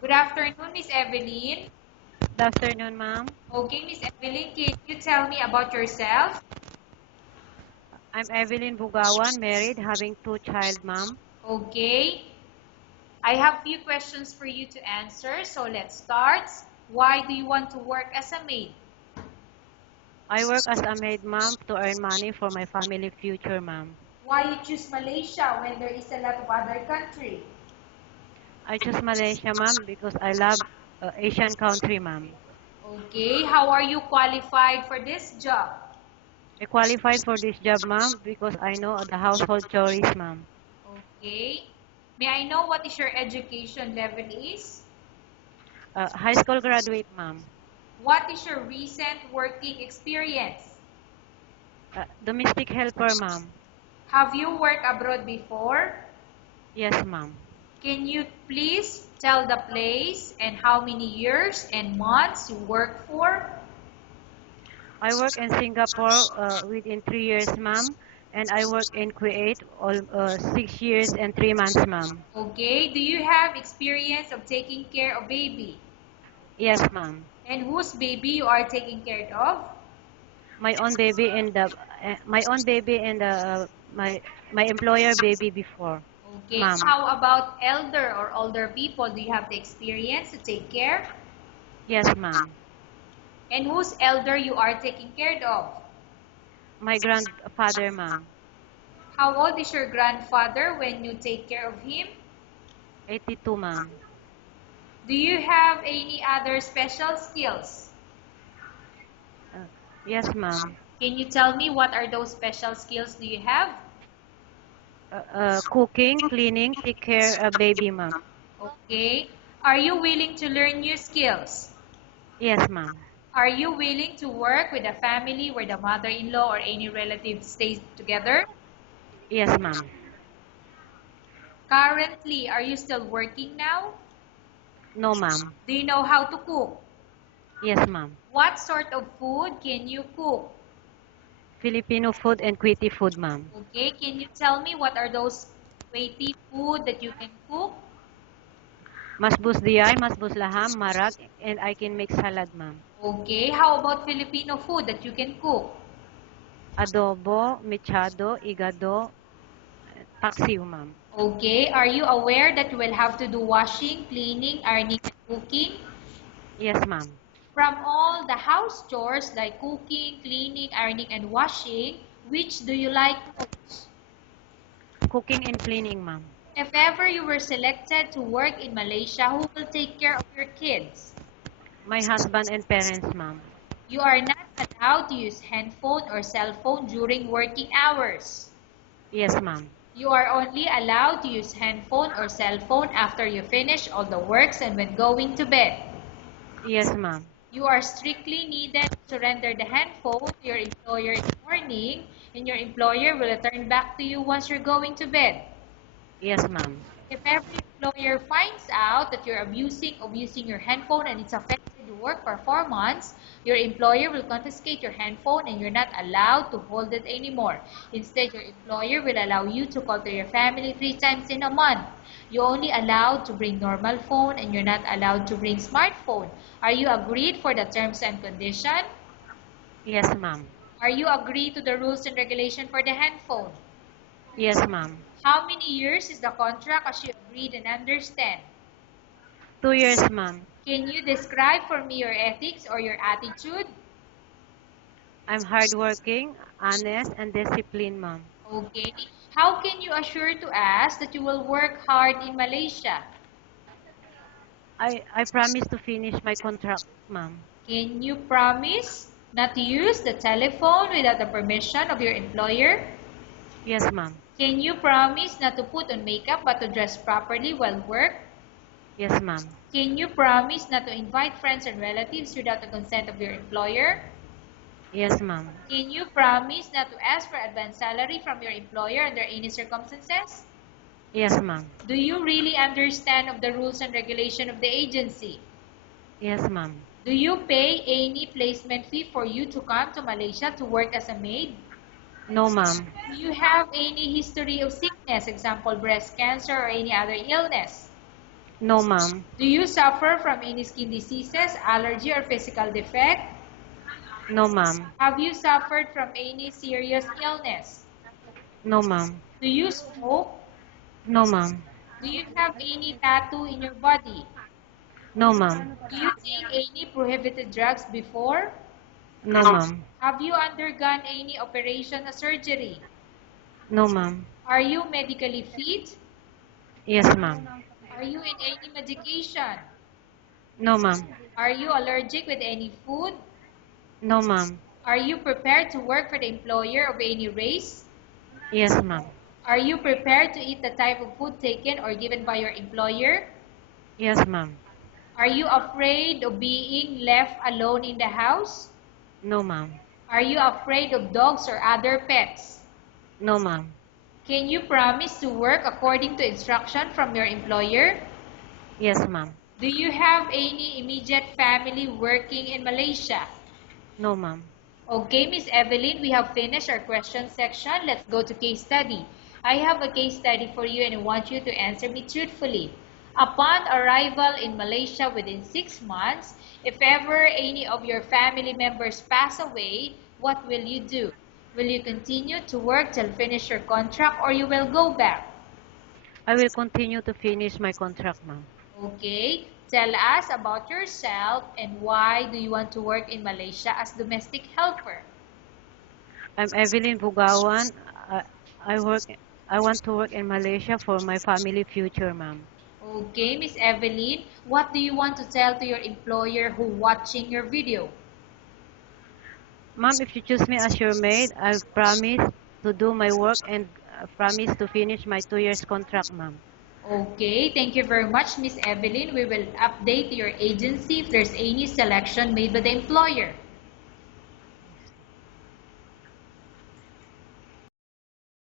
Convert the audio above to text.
Good afternoon, Miss Evelyn. Good afternoon, ma'am. Okay, Miss Evelyn, can you tell me about yourself? I'm Evelyn Bugawan, married, having two child, ma'am. Okay. I have few questions for you to answer, so let's start. Why do you want to work as a maid? I work as a maid, ma'am, to earn money for my family future, ma'am. Why you choose Malaysia when there is a lot of other country? I choose Malaysia, ma'am, because I love Asian country, ma'am. Okay, how are you qualified for this job? I qualified for this job, ma'am, because I know the household chores, ma'am. Okay. May I know what is your education level is? High school graduate, ma'am. What is your recent working experience? Domestic helper, ma'am. Have you worked abroad before? Yes, ma'am. Can you please tell the place and how many years and months you work for? I work in Singapore within 3 years, ma'am, and I work in Kuwait 6 years and 3 months, ma'am. Okay, do you have experience of taking care of baby? Yes, ma'am. And whose baby you are taking care of? My own baby and my employer baby before, Okay, ma'am. how about elder or older people? Do you have the experience to take care? Yes, ma'am. And whose elder you are taking care of? My grandfather, ma'am. How old is your grandfather when you take care of him? 82, ma'am. Do you have any other special skills? Uh, yes, ma'am. Can you tell me what are those special skills do you have? Cooking, cleaning, take care baby, ma'am. Okay. Are you willing to learn new skills? Yes, ma'am. Are you willing to work with a family where the mother-in-law or any relative stays together? Yes, ma'am. Currently, are you still working now? No, ma'am. Do you know how to cook? Yes, ma'am. What sort of food can you cook? Filipino food and Quiti food, ma'am. Okay, can you tell me what are those weighty food that you can cook? Masbus diay, masbus laham, marag, and I can make salad, ma'am. Okay, how about Filipino food that you can cook? Adobo, mechado, igado, paksiw, ma'am. Okay, are you aware that you will have to do washing, cleaning, ironing, and cooking? Yes, ma'am. From all the house chores like cooking, cleaning, ironing, and washing, which do you like most? Cooking and cleaning, ma'am. If ever you were selected to work in Malaysia, who will take care of your kids? My husband and parents, ma'am. You are not allowed to use handphone or cell phone during working hours. Yes, ma'am. You are only allowed to use handphone or cell phone after you finish all the works and when going to bed. Yes, ma'am. You are strictly needed to surrender the handphone to your employer in the morning, and your employer will return back to you once you're going to bed. Yes, ma'am. If every employer finds out that you're abusing of using your handphone and it's affected your work performance, your employer will confiscate your handphone and you're not allowed to hold it anymore. Instead, your employer will allow you to call to your family 3 times in a month. You're only allowed to bring normal phone and you're not allowed to bring smartphone. Are you agreed for the terms and condition? Yes, ma'am. Are you agreed to the rules and regulation for the handphone? Yes, ma'am. How many years is the contract as you agreed and understand? 2 years, ma'am. Can you describe for me your ethics or your attitude? I'm hardworking, honest, and disciplined, ma'am. Okay. How can you assure to us that you will work hard in Malaysia? I promise to finish my contract, ma'am. Can you promise not to use the telephone without the permission of your employer? Yes, ma'am. Can you promise not to put on makeup but to dress properly while work? Yes, ma'am. Can you promise not to invite friends and relatives without the consent of your employer? Yes, ma'am. Can you promise not to ask for advance salary from your employer under any circumstances? Yes, ma'am. Do you really understand of the rules and regulation of the agency? Yes, ma'am. Do you pay any placement fee for you to come to Malaysia to work as a maid? No, ma'am. Do you have any history of sickness, example breast cancer or any other illness? No, ma'am. Do you suffer from any skin diseases, allergy, or physical defect? No, ma'am. Have you suffered from any serious illness? No, ma'am. Do you smoke? No, ma'am. Do you have any tattoo in your body? No, ma'am. Do you take any prohibited drugs before? No, ma'am. Have you undergone any operation or surgery? No, ma'am. Are you medically fit? Yes, ma'am. Are you in any medication? No, ma'am. Are you allergic with any food? No, ma'am. Are you prepared to work for the employer of any race? Yes, ma'am. Are you prepared to eat the type of food taken or given by your employer? Yes, ma'am. Are you afraid of being left alone in the house? No, ma'am. Are you afraid of dogs or other pets? No, ma'am. Can you promise to work according to instruction from your employer? Yes, ma'am. Do you have any immediate family working in Malaysia? No, ma'am. Okay, Miss Evelyn, we have finished our question section. Let's go to case study. I have a case study for you and I want you to answer me truthfully. Upon arrival in Malaysia within 6 months, if ever any of your family members pass away, what will you do? Will you continue to work till finish your contract or you will go back? I will continue to finish my contract, ma'am. Okay, tell us about yourself and why do you want to work in Malaysia as domestic helper? I'm Evelyn Bugawan. I, I work. I want to work in Malaysia for my family future, ma'am. Okay, Miss Evelyn, what do you want to tell to your employer who watching your video? Ma'am, if you choose me as your maid, I promise to do my work and promise to finish my 2 years contract, ma'am. Okay, thank you very much, Miss Evelyn. We will update your agency if there's any selection made by the employer.